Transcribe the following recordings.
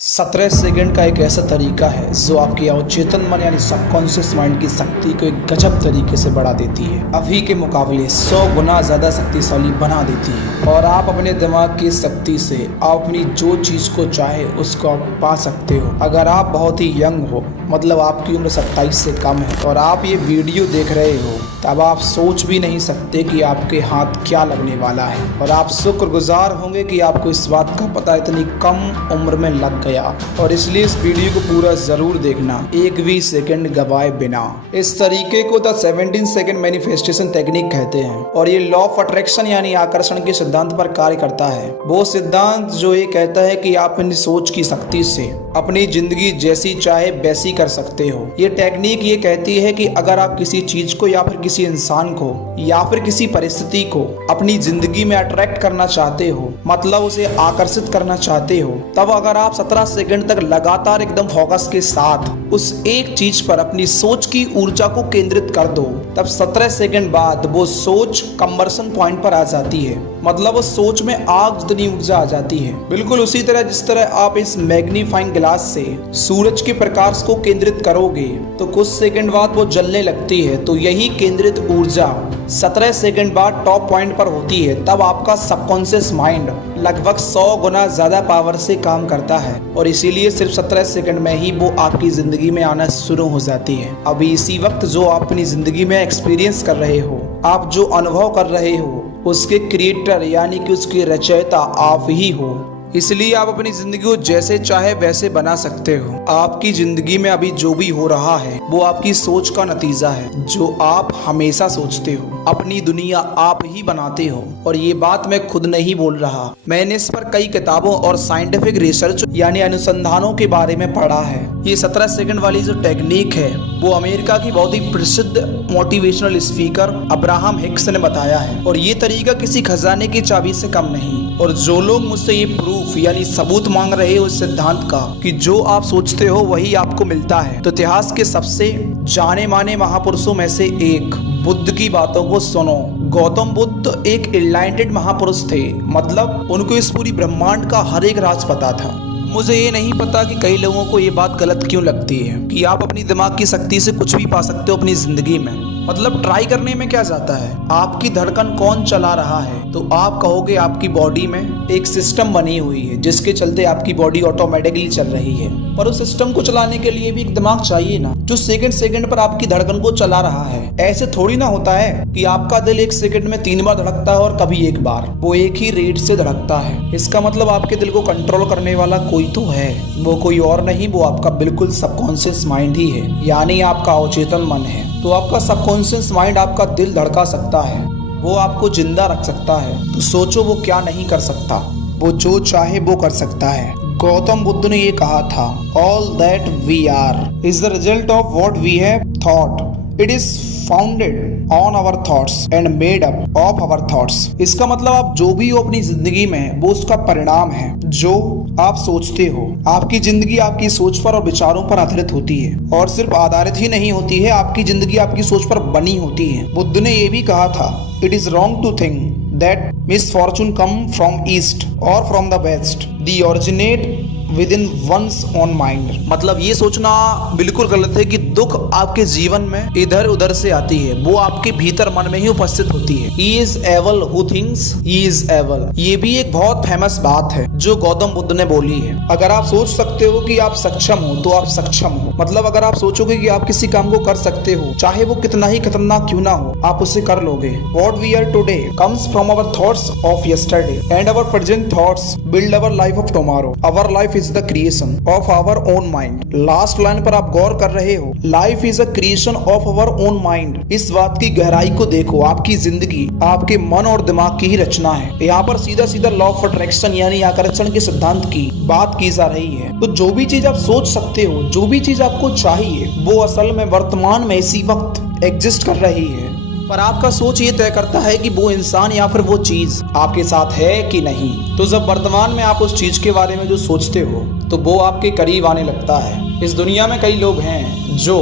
17 second का एक ऐसा तरीका है जो आपकी अवचेतन मन यानी सबकॉन्शियस माइंड की शक्ति को एक गजब तरीके से बढ़ा देती है, अभी के मुकाबले 100 गुना ज़्यादा शक्तिशाली बना देती है। और आप अपने दिमाग की शक्ति से आप अपनी जो चीज़ को चाहे उसको आप पा सकते हो। अगर आप बहुत ही यंग हो, मतलब आपकी उम्र 27 से कम है और आप ये वीडियो देख रहे हो, तब आप सोच भी नहीं सकते कि आपके हाथ क्या लगने वाला है। और आप शुक्रगुजार होंगे कि आपको इस बात का पता इतनी कम उम्र में लग गया। और इसलिए इस वीडियो को पूरा जरूर देखना, एक भी सेकंड गवाए बिना। इस तरीके को द 17 सेकंड मैनिफेस्टेशन टेक्निक कहते हैं और ये लॉ ऑफ अट्रैक्शन यानी आकर्षण के सिद्धांत पर कार्य करता है। वो सिद्धांत जो ये कहता है कि आप अपनी सोच की शक्ति से अपनी जिंदगी जैसी चाहे वैसी कर सकते हो। ये टेक्निक ये कहती है कि अगर आप किसी चीज को या फिर किसी इंसान को या फिर किसी परिस्थिति को अपनी जिंदगी में अट्रैक्ट करना चाहते हो, मतलब उसे आकर्षित करना चाहते हो, तब अगर आप 17 सेकंड तक लगातार एकदम फोकस के साथ उस एक चीज पर अपनी सोच की ऊर्जा को केंद्रित कर दो, तब 17 सेकंड बाद वो सोच कंबर्सन पॉइंट पर आ जाती है। मतलब उस सोच में आग जितनी ऊर्जा आ जाती है। बिल्कुल उसी तरह जिस तरह आप इस मैग्नीफाइंग ग्लास से सूरज के प्रकाश को केंद्रित करोगे तो कुछ सेकंड बाद वो जलने लगती है। तो यही केंद्रित ऊर्जा 17 सेकंड बाद टॉप पॉइंट पर होती है। तब आपका सबकॉन्शियस माइंड लगभग 100 गुना ज्यादा पावर से काम करता है और इसीलिए सिर्फ 17 सेकंड में ही वो आपकी जिंदगी में आना शुरू हो जाती है। अभी इसी वक्त जो आप अपनी जिंदगी में एक्सपीरियंस कर रहे हो, आप जो अनुभव कर रहे हो, उसके क्रिएटर यानी कि उसके रचयिता आप ही हो। इसलिए आप अपनी जिंदगी को जैसे चाहे वैसे बना सकते हो। आपकी जिंदगी में अभी जो भी हो रहा है वो आपकी सोच का नतीजा है, जो आप हमेशा सोचते हो। अपनी दुनिया आप ही बनाते हो और ये बात मैं खुद नहीं बोल रहा, मैंने इस पर कई किताबों और साइंटिफिक रिसर्च यानी अनुसंधानों के बारे में पढ़ा है। ये 17 सेकंड वाली जो टेक्निक है वो अमेरिका की बहुत ही प्रसिद्ध मोटिवेशनल स्पीकर अब्राहम हिक्स ने बताया है और ये तरीका किसी खजाने की चाबी से कम नहीं। और जो लोग मुझसे ये प्रूफ यानी सबूत मांग रहे हो इस सिद्धांत का कि जो आप सोचते हो वही आपको मिलता है, तो इतिहास के सबसे जाने माने महापुरुषों में से एक बुद्ध की बातों को सुनो। गौतम बुद्ध एक एनलाइटेंड महापुरुष थे, मतलब उनको इस पूरी ब्रह्मांड का हर एक राज पता था। मुझे ये नहीं पता कि कई लोगों को ये बात गलत क्यों लगती है कि आप अपनी दिमाग की शक्ति से कुछ भी पा सकते हो अपनी जिंदगी में। मतलब ट्राई करने में क्या जाता है। आपकी धड़कन कौन चला रहा है? तो आप कहोगे आपकी बॉडी में एक सिस्टम बनी हुई है जिसके चलते आपकी बॉडी ऑटोमेटिकली चल रही है, पर उस सिस्टम को चलाने के लिए भी एक दिमाग चाहिए ना, जो सेकंड सेकंड पर आपकी धड़कन को चला रहा है। ऐसे थोड़ी ना होता है कि आपका दिल एक सेकंड में 3 बार धड़कता है और कभी एक बार, वो एक ही रेट से धड़कता है। इसका मतलब आपके दिल को कंट्रोल करने वाला कोई तो है, वो कोई और नहीं, वो आपका बिल्कुल सबकॉन्शियस माइंड ही है, यानी आपका अवचेतन मन है। तो आपका सबकॉन्शियस माइंड आपका दिल धड़का सकता है, वो आपको जिंदा रख सकता है। तो सोचो वो क्या नहीं कर सकता, वो जो चाहे वो कर सकता है। गौतम बुद्ध ने ये कहा था, all that we are is the result of what we have thought, it is founded on our thoughts and made up of our thoughts. इसका मतलब आप जो भी हो अपनी जिंदगी में वो उसका परिणाम है जो आप सोचते हो। आपकी जिंदगी आपकी सोच पर और विचारों पर आधारित होती है, और सिर्फ आधारित ही नहीं होती है, आपकी जिंदगी आपकी सोच पर बनी होती है। बुद्ध ने ये भी कहा था, it is wrong to think that misfortune come from east और from the west, the originate within one's own mind. मतलब ये सोचना बिल्कुल गलत है कि दुख आपके जीवन में इधर उधर से आती है, वो आपके भीतर मन में ही उपस्थित होती है। He is able who thinks he is able, ये भी एक बहुत फेमस बात है जो गौतम बुद्ध ने बोली है। अगर आप सोच सकते हो कि आप सक्षम हो तो आप सक्षम हो, मतलब अगर आप सोचोगे कि आप किसी काम को कर सकते हो, चाहे वो कितना ही खतरनाक क्यों ना हो, आप उसे कर लोगे। What we are today comes from our thoughts of yesterday and our present thoughts build our life of tomorrow. Our life is the creation of our own mind. Last line पर आप गौर कर रहे हो, life is a creation of our own mind. इस बात की गहराई को देखो, आपकी जिंदगी आपके मन और दिमाग की ही रचना है। यहाँ पर सीधा सीधा लॉ ऑफ अट्रैक्शन यानी आकर्षण के सिद्धांत की बात की जा रही है। तो जो भी चीज आप सोच सकते हो, जो भी चीज आपको चाहिए, वो असल में वर्तमान में इसी वक्त एग्जिस्ट कर रही है। पर आपका सोच ये तय करता है कि वो इंसान या फिर वो चीज आपके साथ है कि नहीं। तो जब वर्तमान में आप उस चीज के बारे में जो सोचते हो तो वो आपके करीब आने लगता है। इस दुनिया में कई लोग हैं जो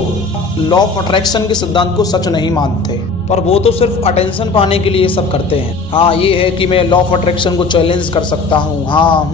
लॉ ऑफ अट्रैक्शन के सिद्धांत को सच नहीं मानते। पर वो तो सिर्फ अटेंशन पाने के लिए सब करते हैं। हाँ ये है कि मैं लॉ ऑफ अट्रैक्शन को चैलेंज कर सकता हूँ। हाँ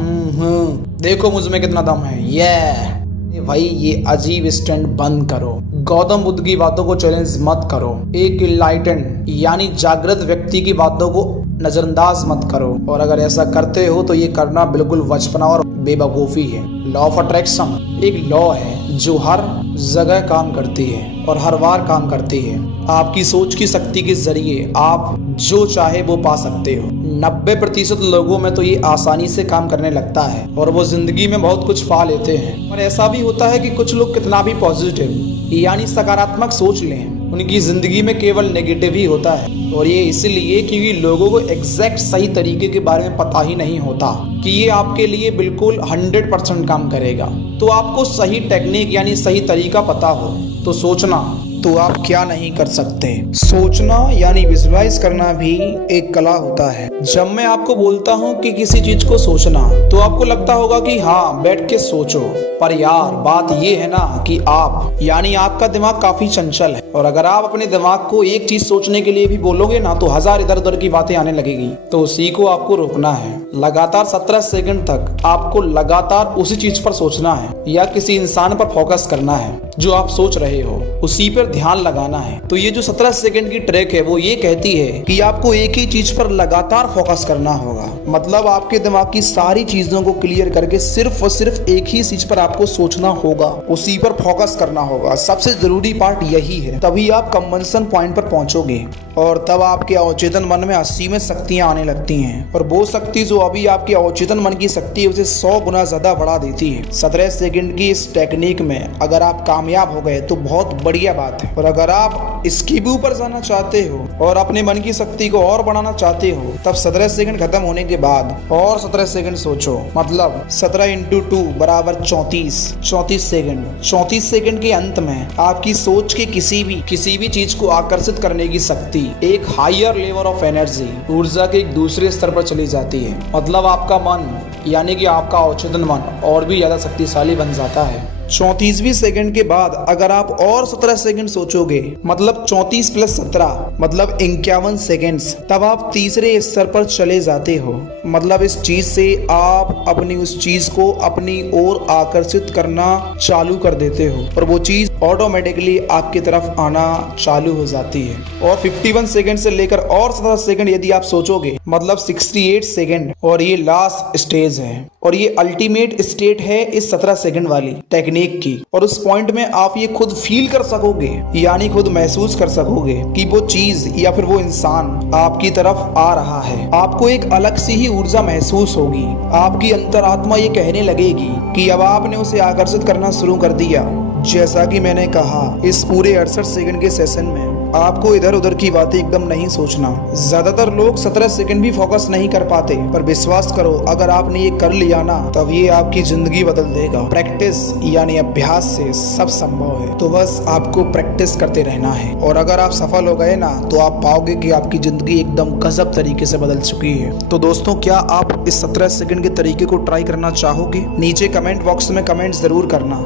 देखो मुझ में कितना दम है। ये भाई ये अजीब स्टैंड बंद करो। गौतम बुद्ध की बातों को चैलेंज मत करो। एक इनलाइटेंड यानी जागृत व्यक्ति की बातों को नजरअंदाज मत करो। और अगर ऐसा करते हो तो ये करना बिल्कुल बचपना और बेवकूफ़ी है। लॉ ऑफ अट्रैक्शन एक लॉ है जो हर जगह काम करती है और हर बार काम करती है। आपकी सोच की शक्ति के जरिए आप जो चाहे वो पा सकते हो। 90% लोगों में तो ये आसानी से काम करने लगता है और वो जिंदगी में बहुत कुछ पा लेते हैं। और ऐसा भी होता है कि कुछ लोग कितना भी पॉजिटिव यानी सकारात्मक सोच लें, उनकी जिंदगी में केवल नेगेटिव ही होता है। और ये इसलिए क्योंकि लोगों को एग्जैक्ट सही तरीके के बारे में पता ही नहीं होता कि ये आपके लिए बिल्कुल 100% काम करेगा। तो आपको सही टेक्निक यानी सही तरीका पता हो तो सोचना तो आप क्या नहीं कर सकते। सोचना यानी विजुअलाइज करना भी एक कला होता है। जब मैं आपको बोलता हूँ कि किसी चीज को सोचना तो आपको लगता होगा कि हाँ बैठ के सोचो, पर यार बात ये है ना कि आप यानी आपका दिमाग काफी चंचल है और अगर आप अपने दिमाग को एक चीज सोचने के लिए भी बोलोगे ना तो 1000 इधर उधर की बातें आने लगेगी। तो उसी को आपको रोकना है। लगातार 17 सेकंड तक आपको लगातार उसी चीज पर सोचना है या किसी इंसान पर फोकस करना है जो आप सोच रहे हो, उसी पर ध्यान लगाना है। तो ये जो 17 सेकंड की ट्रैक है वो ये कहती है कि आपको एक ही चीज पर लगातार फोकस करना होगा। मतलब आपके दिमाग की सारी चीजों को क्लियर करके सिर्फ और सिर्फ एक ही चीज पर आपको सोचना होगा, उसी पर फोकस करना होगा। सबसे जरूरी पार्ट यही है, तभी आप कन्वर्जन पॉइंट पर पहुंचोगे और तब आपके अवचेतन मन में असीम शक्तियां आने लगती हैं और वो शक्ति जो अभी आपके अवचेतन मन की शक्ति है उसे 100 गुना ज्यादा बढ़ा देती है। 17 सेकंड की इस टेक्निक में अगर आप कामयाब हो गए तो बहुत बढ़िया बात है। और अगर आप इसके भी ऊपर जाना चाहते हो और अपने मन की शक्ति को और बढ़ाना चाहते हो तब 17 सेकंड खत्म होने के बाद और 17 सेकंड सोचो। मतलब 17 × 2 = 34 सेकंड। 34 सेकंड के अंत में आपकी सोच के किसी भी चीज को आकर्षित करने की शक्ति एक हायर लेवल ऑफ एनर्जी ऊर्जा के एक दूसरे स्तर पर चली जाती है। मतलब आपका मन यानी कि आपका अवचेतन मन और भी ज्यादा शक्तिशाली बन जाता है। 34वीं सेकंड के बाद अगर आप और 17 सेकंड सोचोगे मतलब 34 + 17 मतलब 51 सेकंड्स, तब आप तीसरे स्तर पर चले जाते हो। मतलब इस चीज से आप अपनी उस चीज को अपनी ओर आकर्षित करना चालू कर देते हो और वो चीज ऑटोमेटिकली आपकी तरफ आना चालू हो जाती है। और 51 सेकंड से लेकर और 17 सेकंड यदि आप सोचोगे मतलब 68 सेकंड, और ये लास्ट स्टेज है और ये अल्टीमेट स्टेट है इस 17 सेकंड वाली टेक्निक की। और उस पॉइंट में आप ये खुद फील कर सकोगे यानी खुद महसूस कर सकोगे कि वो चीज या फिर वो इंसान आपकी तरफ आ रहा है। आपको एक अलग सी ही ऊर्जा महसूस होगी। आपकी अंतरात्मा ये कहने लगेगी कि अब आपने उसे आकर्षित करना शुरू कर दिया। जैसा कि मैंने कहा इस पूरे 68 सेकंड के सेशन में आपको इधर उधर की बातें एकदम नहीं सोचना। ज्यादातर लोग 17 सेकंड भी फोकस नहीं कर पाते, पर विश्वास करो अगर आपने ये कर लिया ना तब ये आपकी जिंदगी बदल देगा। प्रैक्टिस यानी अभ्यास से सब संभव है, तो बस आपको प्रैक्टिस करते रहना है। और अगर आप सफल हो गए ना तो आप पाओगे कि आपकी जिंदगी एकदम गजब तरीके से बदल चुकी है। तो दोस्तों क्या आप इस 17 सेकंड के तरीके को ट्राई करना चाहोगे? नीचे कमेंट बॉक्स में कमेंट जरूर करना।